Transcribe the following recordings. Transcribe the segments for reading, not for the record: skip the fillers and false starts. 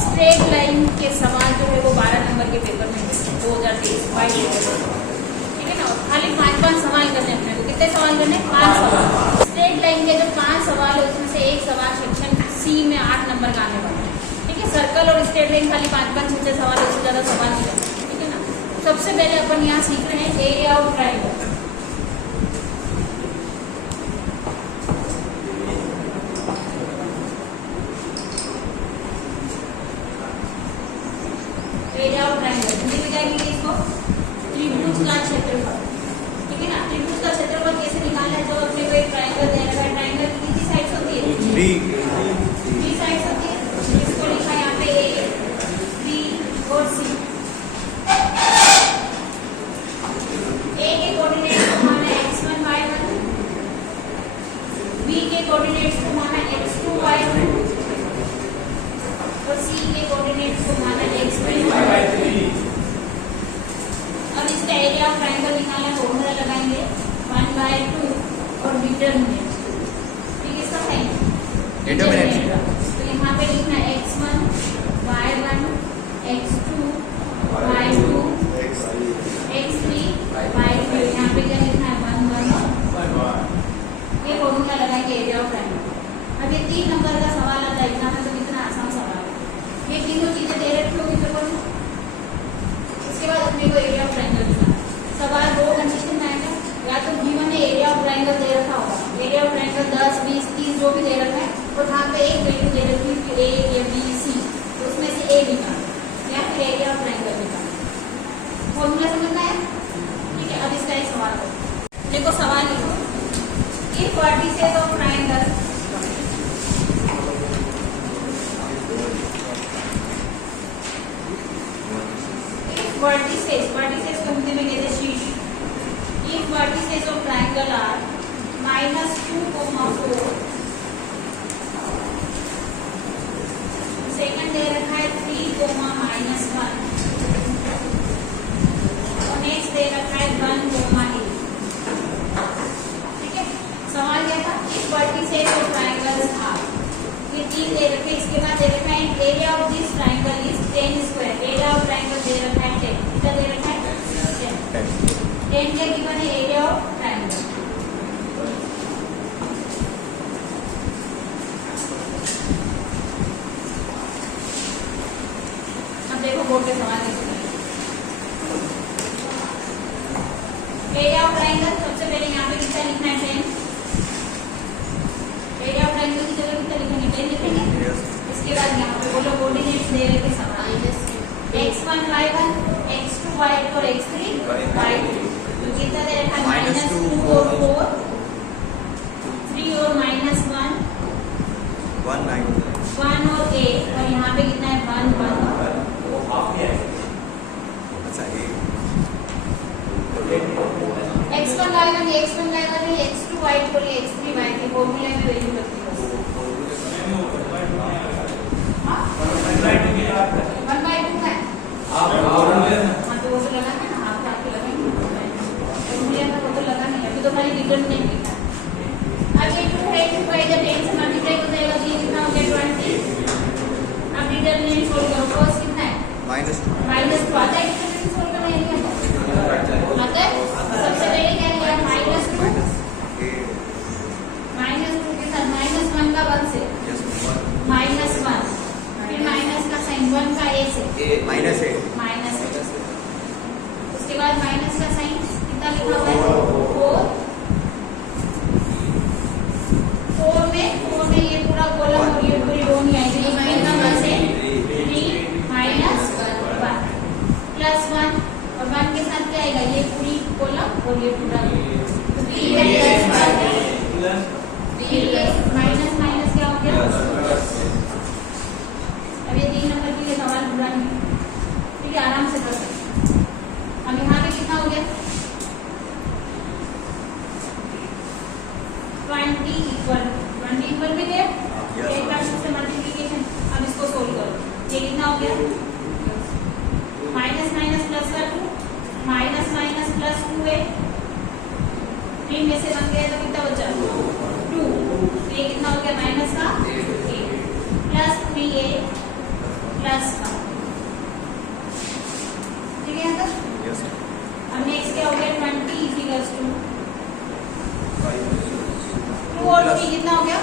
Straight line के सवाल जो है वो 12 नंबर के पेपर में 2023 वाइट पेपर, ठीक है ना। खाली 5 सवाल करने अपने को। कितने सवाल करने? 5 सवाल। स्ट्रेट लाइन के जो 5 सवाल है उसमें से एक सवाल सेक्शन सी में 8 नंबर का आने वाला है, ठीक है। सर्कल और स्ट्रेट लाइन खाली 5 6 सवाल, उससे ज्यादा सवाल नहीं करना, ठीक है ना। सबसे पहले अपन यहाँ सीख रहे हैं area of triangle. Area of triangle Hindi में क्या कहेंगे इसको? त्रिभुज का क्षेत्रफल, ठीक है ना। त्रिभुज का क्षेत्रफल कैसे निकालना है? जो अपने को एक ट्रायंगल दे रखा है, ट्रायंगल की कितनी साइड्स होती है? 3 साइड्स होती है। इसको लिखा है यहाँ पे ए, बी और सी। ए के कोऑर्डिनेट्स को माना x1 y1, बी के कोऑर्डिनेट्स को माना x2 y2 और सी के कोऑर्डिनेट्स को माना x3 y3। अब इसका एरिया ऑफ ट्रायंगल निकालना, फॉर्मूला लगाएंगे 1/2 और डिटरमिनेंट, ठीक है। इसका साइन डिटरमिनेंट, तो यहाँ पे लिखना है x1 y1 x2 y2 x3 y3। यहाँ पे क्या लिखना है? 1 1। ये फॉर्मूला लगाएंगे एरिया ऑफ ट्रायंगल। अब ये 3 नंबर का सवाल आता है एग्जाम में, तो कितना आसान सवाल है। ये तीनों चीजें दे रखी होगी पेपर में। इसके बाद अपने को एरिया ऑफ ट्रायंगल निकालना। सवाल 2 कंडीशन में आएगा, या तो गिवन है एरिया ऑफ ट्रायंगल दे रखा होगा, एरिया ऑफ ट्रायंगल 10 20 30 जो भी दे रखा है, और वहाँ पे एक वैल्यू दे रखी है ए या बी सी, तो उसमें से ए निकालना या फिर एरिया ऑफ ट्रायंगल निकालना। फॉर्मूला समझना है, ठीक है। अब इसका एक सवाल हो, देखो सवाल लिखो। If vertices of triangle vertices को हिंदी में कहते हैं शीर्ष। If vertices of triangle are -2, 4, second दे रखा है 3, -1 और नेक्स्ट दे रखा है 1, 8, ठीक है। सवाल क्या था? If vertices of triangles are, ये 3 दे रखे, इसके बाद दे रखा है area of this triangle is 10 square. Area of triangle दे रखा है 10, कितना दे रखा है? 10 के गिवन है एरिया ऑफ ट्रायंगल। अब देखो बोर्ड पे सवाल लिखो। एरिया ऑफ ट्रायंगल सबसे पहले यहाँ पे कितना लिखना है? 10। एरिया ऑफ ट्रायंगल की जगह कितना लिखेंगे? 10 लिखेंगे। इसके बाद यहाँ पे बोलो कोऑर्डिनेट्स दे रखे सवाल x1 y1 x2 y2 और x3 y3। तो कितना दे रखा है? -2 और 4, 3 और -1 1 और 8, और यहाँ पे कितना है? 1 1। x1 y1 x1 y1 x2 y2 और x3 y3 फॉर्मूले में वैल्यू रखती है। 1/2 है। हाँ तो वो तो लगाना है ना, आपको लगाएंगे फॉर्मूले में, वो तो लगाना है। अभी तो खाली डिटरमिनेंट लिखा है। अब ये 2 है, 2 का इधर 10 से मल्टीप्लाई हो जाएगा, तो ये कितना हो गया? 20। अब डिटरमिनेंट सोल्व करो। फर्स्ट कितना है? -2 आता है। डिटरमिनेंट सोल्व करना है क्या आता है? सबसे पहले क्या लिया? -2 के साथ -1 का 1 से -1, फिर माइनस का साइन 1 का ए से माइनस है, उसके बाद माइनस का साइन कितना लिखा हुआ है? 4 में ये पूरा कॉलम और ये पूरी रो नहीं आएगी। ये कितना 1 से 3 -1 प्लस 1, और 1 के साथ क्या आएगा? ये पूरी कॉलम और ये पूरा माइनस माइनस क्या हो गया? अब ये 3 नंबर के लिए सवाल पूरा नहीं, ठीक है, आराम से कर सकते। अब यहाँ पे कितना हो गया? 20 इक्वल में गया, एक राशि से मल्टीप्लिकेशन। अब इसको सोल्व करो। ये कितना हो गया? माइनस माइनस प्लस का 2, माइनस माइनस प्लस 2 है, 3 में से बन गया तो कितना बचा? 2। ये कितना हो गया? माइनस का 8 प्लस 3a प्लस 1। ठीक है यहाँ तक? यस। अब नेक्स्ट क्या हो गया 20 इक्वल्स टू 2 और 3 कितना हो गया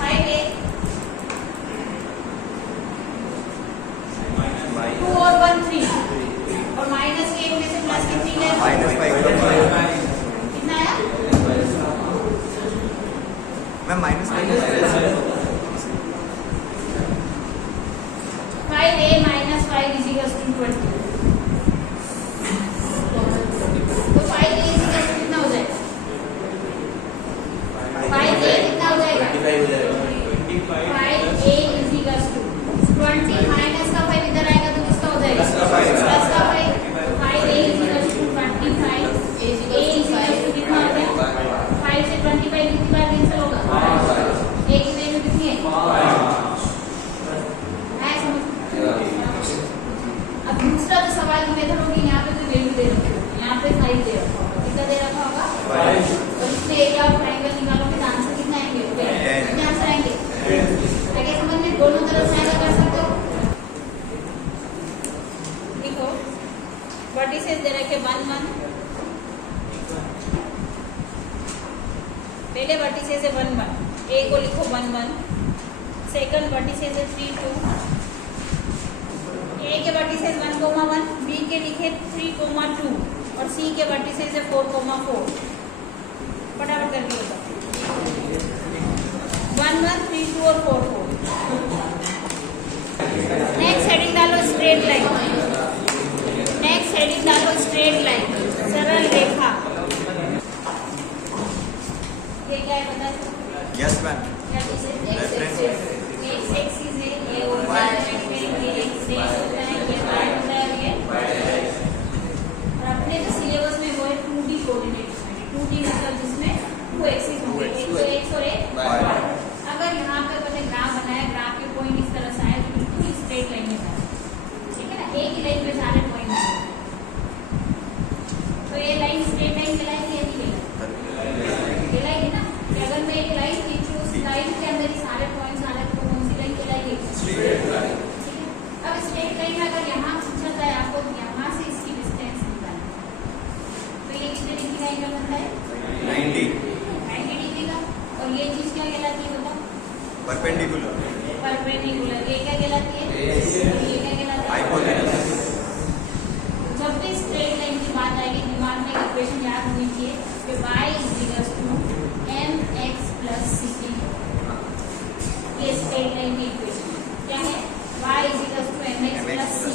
5a 2 और 1 3 और माइनस के में से प्लस कितनी ले कितना आया ma'am minus 5a minus 5 is equals to 20। तो 5a is equals to कितना हो जाएगा 5a कितना हो जाएगा 5a is equals to 20 minus का 5 इधर आएगा तो किसका हो जाएगा प्लस का 5। 5a is equals to 25 a is equals to कितना हो गया 5 से 25 कितनी बार कैंसिल होगा a की वैल्यू कितनी है 5। अब दूसरा जो सवाल की मेथड होगी यहाँ पे तो वैल्यू दे रखी होगी यहाँ पे साइड दे रखा होगा कितना दे रखा होगा 5 और इसमें एरिया ऑफ ट्रायंगल निकालोगे तो आंसर कितना आएंगे कितने आंसर आएंगे आगे समझ में दोनों तरफ से आएगा कर सकते हो। लिखो वर्टिसेस दे रखे 1 1 पहले वर्टिसेस है 1 1 ए को लिखो 1 1 सेकंड वर्टिसेस है 3 2 ए के वर्टिसेस 1 1 बी के लिखे 3 2 और सी के वर्टिसेस है 4 4 फटाफट करके बताओ 1 1 3 2 और 4 4। नेक्स्ट हेडिंग डालो स्ट्रेट लाइन। नेक्स्ट हेडिंग डालो स्ट्रेट लाइन सरल रेखा। ये क्या है बता दो। Yes ma'am. x एक्सिस है ये होता है ये x होता है ये y होता है ये और अपने जो सिलेबस में वो है 2D कोऑर्डिनेट्स में 2D मतलब जिसमें 2 एक्सिस होंगे एक और एक y। अगर यहाँ पे मैंने ग्राफ बनाया ग्राफ के पॉइंट इस तरह से आए तो बिल्कुल स्ट्रेट लाइन में जाए ठीक है ना एक ही लाइन में सारे पॉइंट तो ये लाइन स्ट्रेट लाइन कहलाएगी या नहीं कहलाएगी ना कि अगर मैं एक लाइन खींचूं उस लाइन के अंदर ही सारे पॉइंट्स आने तो कौन सी लाइन कहलाएगी स्ट्रेट लाइन। अब स्ट्रेट लाइन में अगर यहाँ पूछा जाए आपको यहाँ से इसकी डिस्टेंस निकालनी तो ये कितने डिग्री का एंगल बनता है 90 डिग्री का और ये चीज क्या कहलाती है बताओ परपेंडिकुलर ये क्या कहलाती है ये क्या कहलाता है हाइपोटेन्यूज। जब भी स्ट्रेट लाइन की बात आएगी दिमाग में इक्वेशन याद होनी चाहिए कि y equals to mx plus c ये स्ट्रेट लाइन की इक्वेशन क्या है y equals to mx plus c।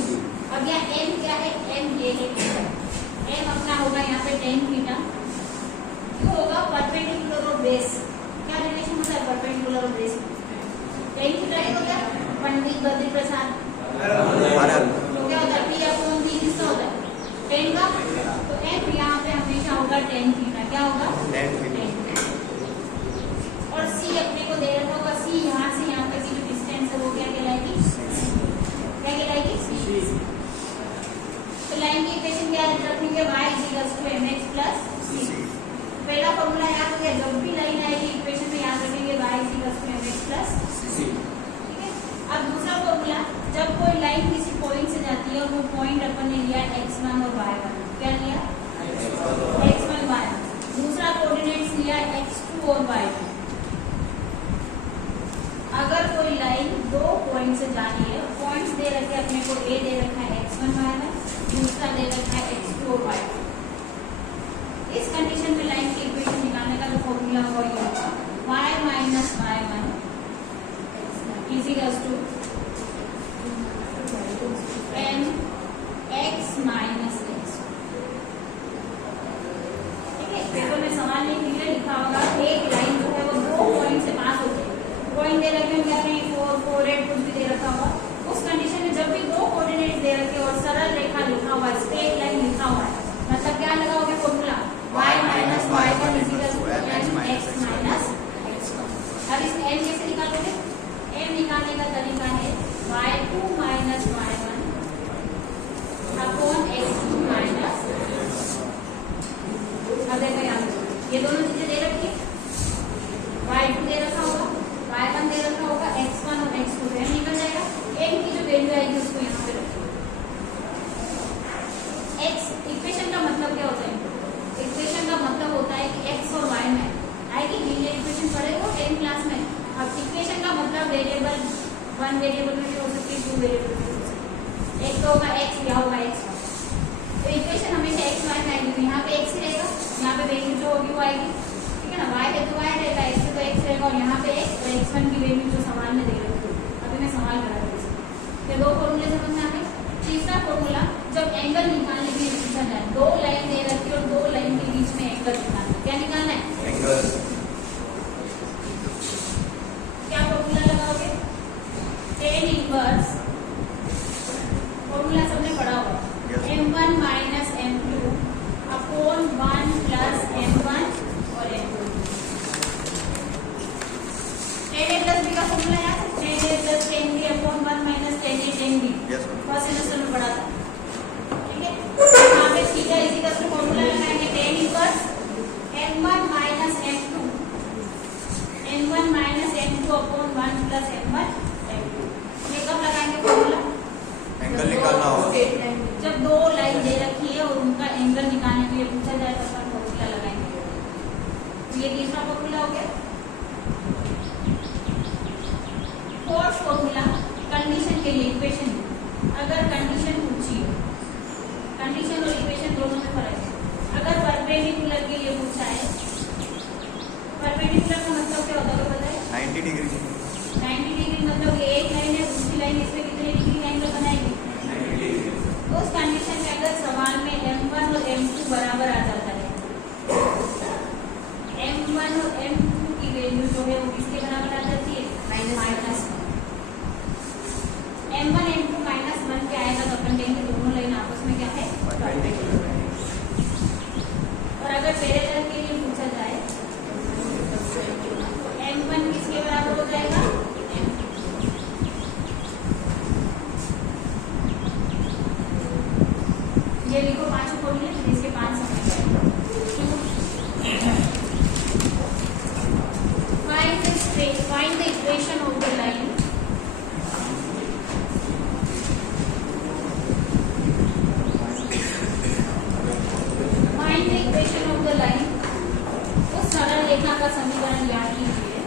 अब यहाँ m क्या है m ये है m अपना होगा यहाँ पे tan थीटा क्यों होगा परपेंडिकुलर और बेस क्या रिलेशन होता है परपेंडिकुलर और बेस tan थीटा हो गया पंडित बद्री प्रसाद तो क्या होता है p अपॉन d किसका होता है tan का तो m यहाँ पे हमेशा होगा tan थीटा क्या होगा tan थीटा और c अपने को दे रखा होगा c यहाँ से यहाँ तक की जो डिस्टेंस है वो क्या कहलाएगी क्या कहलाएगी तो लाइन की इक्वेशन क्या रखेंगे y equals to mx plus c। पहला फॉर्मूला याद हो गया जब भी लाइन आएगी इक्वेशन में याद रखेंगे y equals to mx plus c ठीक है। अब दूसरा फॉर्मूला जब कोई लाइन किसी पॉइंट से जाती है और वो पॉइंट अपन ने लिया x1 और y1 क्या लिया x1 y दूसरा कोऑर्डिनेट्स लिया x2 और y2। अगर कोई लाइन दो पॉइंट से जा रही है पॉइंट्स दे रखे अपने को a दे रखा है x1 y1 दूसरा दे रखा है x2 और y2। इस कंडीशन में लाइन की इक्वेशन निकालने का जो फॉर्मूला होगा ये होगा y minus y1 is equals to m x minus x। ठीक है पेपर में सवाल नहीं क्लियर लिखा होगा एक लाइन जो है वो दो पॉइंट से पास होती है पॉइंट दे रखे क्या नहीं 4 4 8 कुछ भी दे रखा होगा उस कंडीशन में जब भी दो कोऑर्डिनेट दे रखे और सरल रेखा लिखा हुआ है स्ट्रेट लाइन लिखा हुआ है मतलब क्या लगाओगे formula y minus y1 is equal to mx minus x। अब इस m कैसे निकालोगे m निकालने का तरीका है y2 minus y1 upon x2 minus. अब देखो यहाँ ये दोनों चीजें दे रखी y2 दे रखा होगा y1 दे रखा होगा x1 और x2 दे n की जो वैल्यू आएगी उसको यहाँ पे रखो। x इक्वेशन का मतलब क्या होता है? इक्वेशन का मतलब होता है कि x और y में आएगी लीनियर इक्वेशन पढ़े हो 10 क्लास में। अब इक्वेशन का मतलब वेरिएबल, वन वेरिएबल में भी हो सकती है, टू वेरिएबल में हो सकती है। एक तो होगा x, या होगा x। तो इक्वेशन हमेशा x y में आएगी, यहाँ पे x ही रहेगा, यहाँ पे वैल्यू जो होगी वो आएगी, ठीक है ना। y है तो y रहेगा, x है तो x रहेगा, और यहाँ पे x और x1 की वैल्यू जो सवाल में दे रहे थे, अभी मैं सवाल करा रही हूँ। ये दो फॉर्मूले समझ में आ गए। तीसरा फॉर्मूला, जब एंगल निकालने के लिए पूछा जाए, दो लाइन दे रखी है और दो लाइन के बीच में एंगल निकालना है, क्या निकालना है? एंगल। क्या फॉर्मूला लगाओगे? tan इनवर्स, फॉर्मूला सबने पढ़ा होगा, m1 minus m2 upon 1 plus m1 और m2। tan a plus b का फॉर्मूला याद है? tan a plus tan b upon 1 minus tan a tan b, first semester में पढ़ा था, ठीक है। यहाँ पे theta is equal to formula लगाएंगे tan inverse m1 minus m2, m1 minus m2 upon 1 plus m1 m2। ये कब लगाएंगे फॉर्मूला? एंगल निकालना होगा। जब दो लाइन दे रखी है और उनका एंगल निकालने के लिए पूछा जाए तो अपन फॉर्मूला लगाएंगे। तो ये तीसरा फॉर्मूला हो गया। फोर्थ फॉर्मूला कंडीशन के लिए, इक्वेशन, अगर कंडीशन पूछी हो, कंडीशन और इक्वेशन दोनों में फर्क है। अगर परपेंडिकुलर के लिए पूछा है, परपेंडिकुलर का मतलब क्या होता है पता है? 90 डिग्री। 90 डिग्री मतलब एक लाइन है, दूसरी लाइन इसमें कितने डिग्री एंगल बनाएगी? 90 डिग्री। उस कंडीशन में अगर सवाल में m1 और m2 बराबर आ जाता है, m1 और m2 की वैल्यू जो है वो किसके बराबर आ जाती है? माइनस m1 m2 माइनस 1 क्या आएगा? तो अपन कहेंगे दोनों लाइन आपस में क्या है? और अगर पैरेलल के लिए पूछा जाए तो m1 किसके बराबर हो जाएगा? ये लिखो पांचों फॉर्मूले, इसके 5 समझ जाएगा। Find the equation of the line तो सरल रेखा का समीकरण याद कीजिए।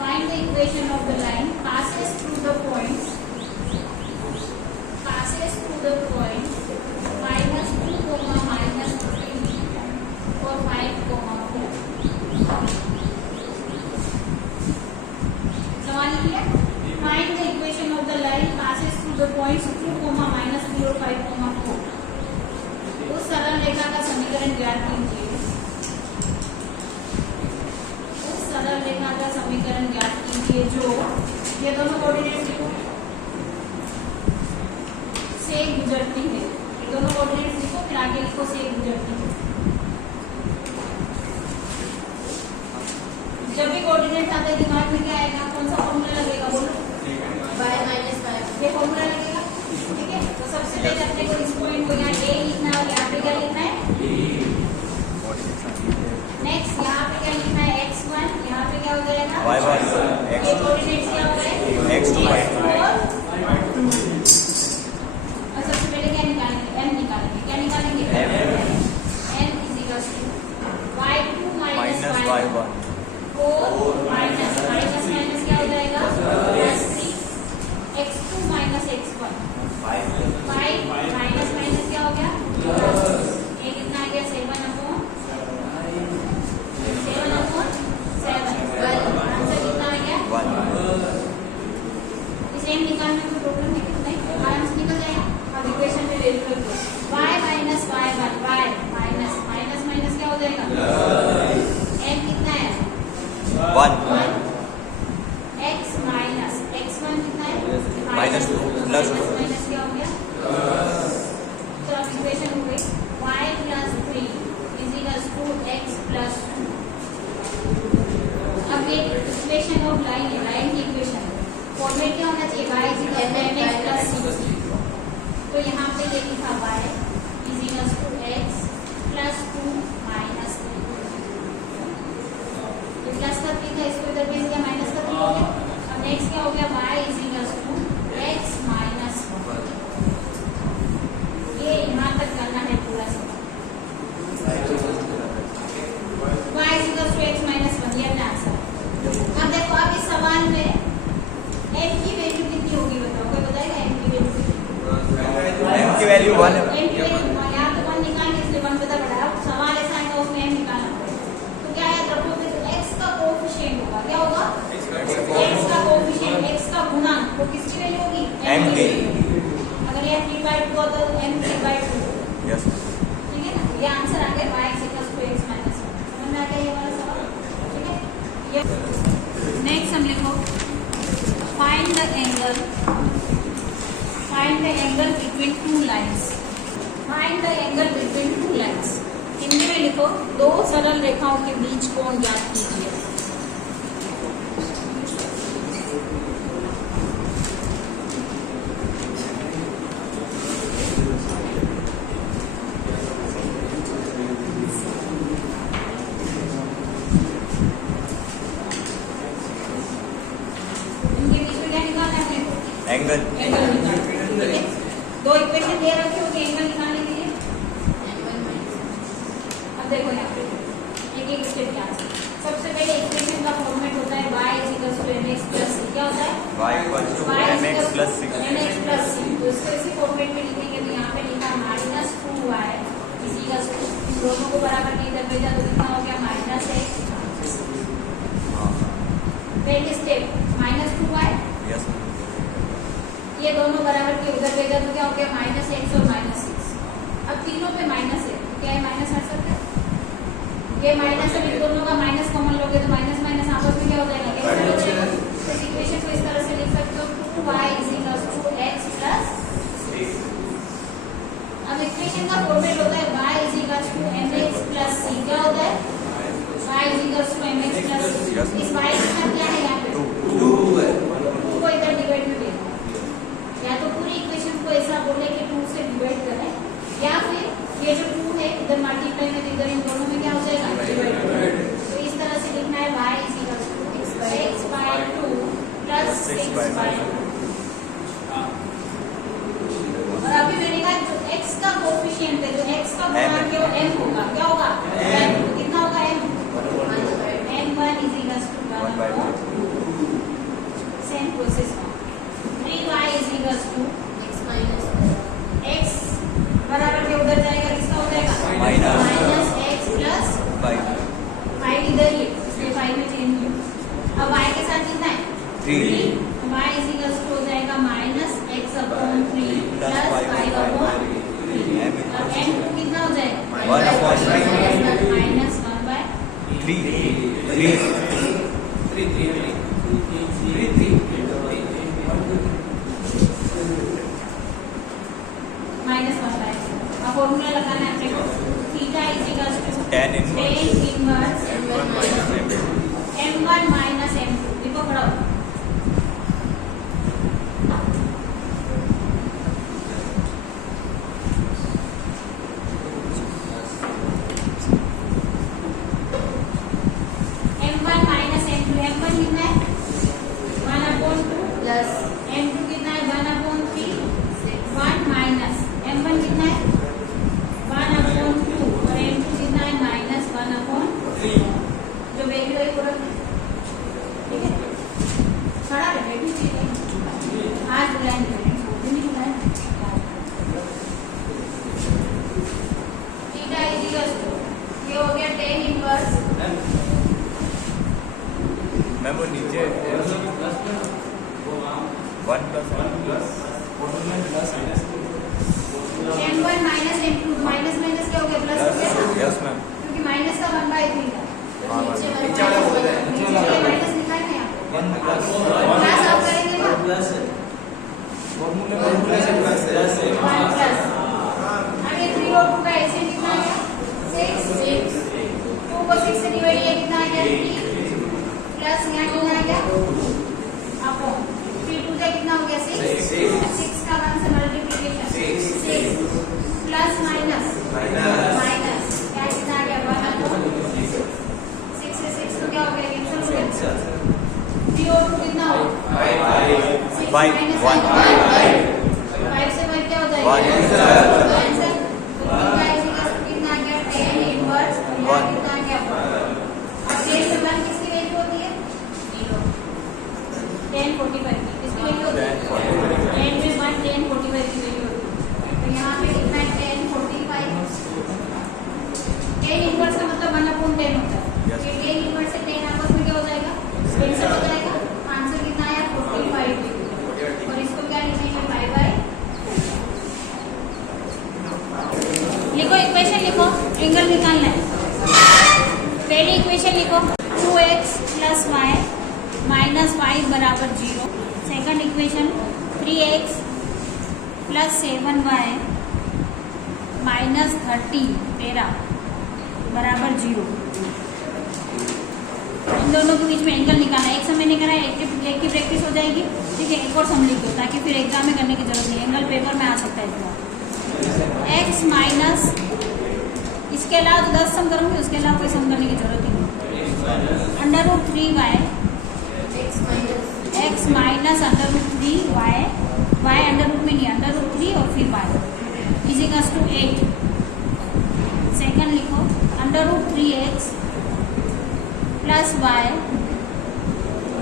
Find the equation of the line passes through the points -2, -3 और 5, 4। सवाल लिया। Find the equation of the line passes through the points 2, -3 और 5, 4। उस सरल रेखा का समीकरण ज्ञात कीजिए। उस सरल रेखा का समीकरण ज्ञात कीजिए जो ये दोनों कोऑर्डिनेट्स लिखो से गुजरती है। ये दोनों कोऑर्डिनेट्स लिखो, फिर आगे लिखो से गुजरती है। जब भी कोऑर्डिनेट आते दिमाग में क्या आएगा? कौन सा फॉर्मूला लगेगा? बोलो। y माइनस 5 ये फॉर्मूला लगेगा, ठीक है। तो सबसे पहले अपने को इस पॉइंट को यहाँ a लिखना है और यहाँ पे क्या लिखना है? नेक्स्ट यहाँ पे क्या लिखना है? x1, यहाँ पे क्या हो जाएगा? y1 ये कोऑर्डिनेट्स क्या हो गए? x2 y2 और सबसे पहले क्या निकालेंगे? m निकालेंगे। क्या निकालेंगे? m is equal to y2 minus y1 4 minus minus क्या हो जाएगा? +3 x2 minus x1 5 minus minus क्या हो गया? ये कितना आ गया? 7 अपॉन 7 आंसर कितना आ गया? 1। इसे m निकालने में प्रॉब्लम है कि नहीं? आराम से निकल जाएगा। अब इक्वेशन में वैल्यू रख दो। y minus y1 y minus minus minus क्या हो जाएगा? m कितना है? 1 x माइनस x1 कितना है? -2 प्लस माइनस क्या हो गया? तो अब इक्वेशन हो गई y plus 3 is equal to x plus 2। अब ये इक्वेशन ऑफ लाइन है, लाइन की इक्वेशन फॉर्मेट क्या होना चाहिए? y is equal to mx plus 6। तो यहाँ पे ये लिखा y is equal to x plus 2 minus 3। Plus का 3 था, इसको इधर भेज दिया, माइनस का 3 हो गया। अब नेक्स्ट क्या हो गया? y is equal to x minus value होगी M की। अगर ये 3/2 हो तो m 3/2 यस ठीक है ना। ये आंसर आ गया y x - x - 1 समझ में आ गया ये वाला सवाल ठीक है। ये नेक्स्ट हम लिखो find the angle between two lines. Find the angle between two lines Hindi में लिखो दो सरल रेखाओं के बीच कोण ज्ञात कीजिए। इनके बीच में क्या निकालना है अपने को? एंगल एंगल निकालना है, ठीक है। दो इक्वेशन दे रखी होगी एंगल निकालने के लिए। अब देखो यहाँ पे एक एक स्टेप क्या है। सबसे पहले इक्वेशन का फॉर्मेट होता है y = mx + c। क्या होता है? y = mx + 6 mx + c। तो इसको इसी फॉर्मेट में लिखेंगे तो यहाँ पे लिखा -2y = दोनों को बराबर के इधर भेजा तो कितना हो गया -x। पहले स्टेप -2y यस ये दोनों बराबर के उधर भेजा तो क्या हो गया -x और -6। अब तीनों पे माइनस है क्या है माइनस हट सकता है? ये माइनस है दोनों का माइनस कॉमन लोगे तो माइनस माइनस आपस में क्या हो जाएगा कैंसिल हो जाएगा। तो इक्वेशन को इस तरह से लिख सकते हो 2y = x + 6। अब इक्वेशन का फॉर्मेट होता है y = mx + c। क्या होता है? y = mx + c। इस y के साथ क्या है यहाँ पे 2 को इधर डिवाइड में देना। या तो पूरी इक्वेशन को ऐसा बोले कि 2 से डिवाइड करें या फिर ये जो 2 है इधर मल्टीप्लाई में इधर इन दोनों में क्या हो जाएगा डिवाइड। तो इस तरह से लिखना है y = x/2 + 6/2। और अभी मैंने कहा जो x का कोएफिशिएंट है जो x का गुणांक है वो m होगा। क्या होगा? m। कितना होगा m? m1 = 1/2। Same process 3y = x बराबर के उधर जाएगा किसका हो जाएगा -x + 5 5 इधर ही इसलिए 5 में चेंज किया। अब y के साथ कितना है 3 y = हो जाएगा -x/3 + 5/3। अब n कितना हो जाएगा 1/3 -1/. अब फॉर्मूला लगाना है अपने को theta = tan inverse m1 - m2। देखो खड़ा हो m1 - m2। m1 कितना है 1/2 प्लस m2 कितना है 1/3 1 माइनस m1 कितना है 1/2 और m2 कितना है -1/3। जो वैल्यू है पूरा ठीक है खड़ा रहे बैठी चीज आज बुलाएंगे नहीं बुलाएं। थीटा = ये हो गया tan इनवर्स मैं वो नीचे 1 + 1 m1 - m2 माइनस माइनस क्या हो गया प्लस हो गया ना यस मैम क्योंकि माइनस का 1/3 था हाँ, नीचे नीचे वाला माइनस लिखा है ना यहाँ पे प्लस आप करेंगे ना 1 प्लस अब ये 3 और 2 का ऐसे कितना आ गया 6 2 को 6 से डिवाइड किया कितना आ गया 3 प्लस यहाँ कितना आ गया अपॉन 3 2 का कितना हो गया 6 का 1 से मल्टीप्लिकेशन 6 प्लस माइनस क्या कितना आ गया 1/6 से 6 तो क्या हो गया कैंसिल हो गया 3 और 2 कितना हो 5 1 5 से 1 क्या हो जाएगा 1 आंसर कितना आ गया tan इनवर्स कितना आ गया अब tan में 1 किसकी वैल्यू होती है 0 tan 45 की किसकी वैल्यू होती है tan में 1 tan 45 की वैल्यू होती है। तो यहाँ पे कितना है tan 45 tan इनवर्स का मतलब 1/10 होता है। ये tan इनवर्स से tan आपस में क्या हो जाएगा कैंसिल हो जाएगा। आंसर कितना आया 45 और इसको 2x प्लस वाई माइनस 5 बराबर 0। Second equation 3x plus 7y minus 13 बराबर 0। इन दोनों के बीच में एंगल निकालना है। एक समय नहीं करा, एक की प्रैक्टिस हो जाएगी। ठीक है, एक और सम लिख दो ताकि फिर एग्जाम में करने की जरूरत नहीं। एंगल पेपर में आ सकता है इतना। x माइनस, इसके अलावा तो 10 सम करूँगी, उसके अलावा कोई सम करने की जरूरत ही नहीं। Under root 3y x minus under root 3y, y under root में नहीं, अंडर रूट 3 और फिर y इजिकल्स टू 8। सेकंड लिखो under root 3x plus y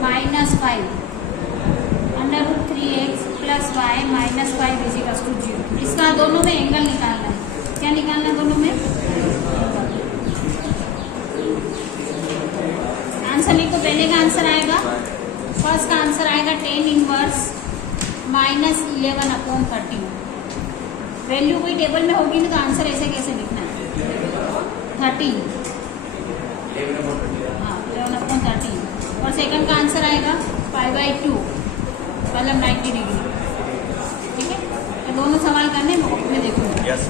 minus 5 under root 3x plus y minus 5 equals to 0। इसका दोनों में angle निकालना है। क्या निकालना है दोनों में? आंसर लिखो। पहले का आंसर आएगा, फर्स्ट का आंसर आएगा tan इनवर्स माइनस 11/13। वैल्यू कोई टेबल में होगी ना तो आंसर ऐसे कैसे लिखना है? 13, हाँ 11/13। और सेकंड का आंसर आएगा π/2 मतलब 90 डिग्री। ठीक है, तो दोनों सवाल करने में देखूंगा। यस।